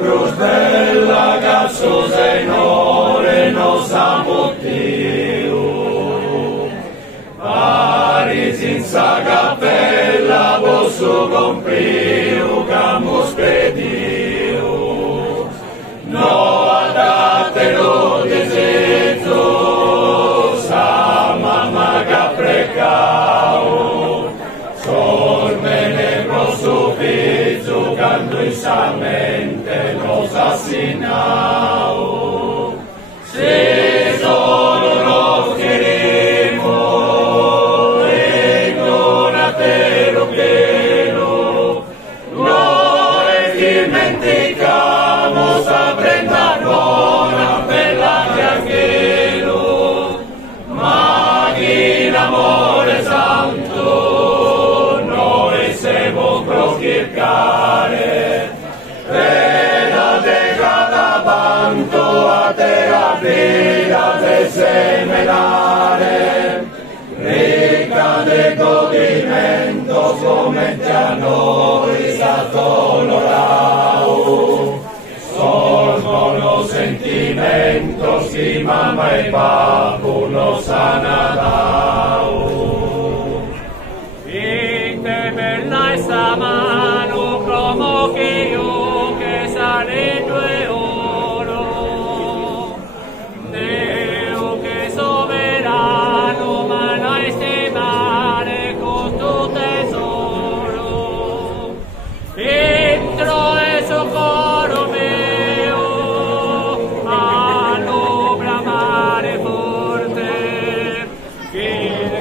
Brus bella cazzosa in ore nos amottiu Paris in sa cappella posso compriu camus pediu no adattero desezo sa mamma caprecao sormene grosso fizzo canto in sa mente nos assinao se solo nos queremos ignoratero quiero no dimenticamos aprendan ora per la angelo ma il amore santo noi semo prochircare a te aprira de semenare, rica de godimentos come a noi stato onorao. Son los sentimientos que mamá y papu nos han dado. Y te verla esa mano como que yo que sale nuevo.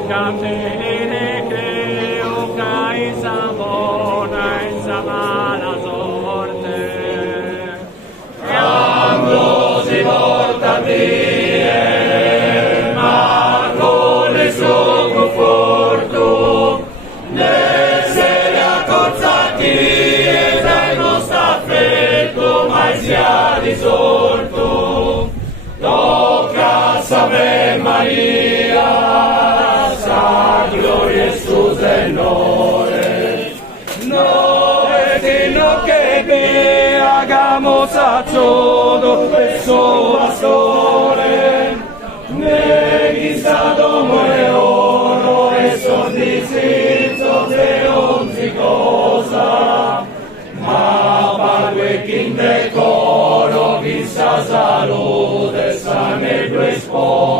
Cantere creo che in sa buona in sa mala sorte quando si porta via ma con il suo conforto essere accozzati e dai nostro affetto mai sia risolto tocca Ave Maria gloria a su Señor, no es sino que hagamos a todo eso pastores, neguizado muere oro, esos discípulos de once cosas, ma parve quien decoro, quizás salud, sane tu esposa.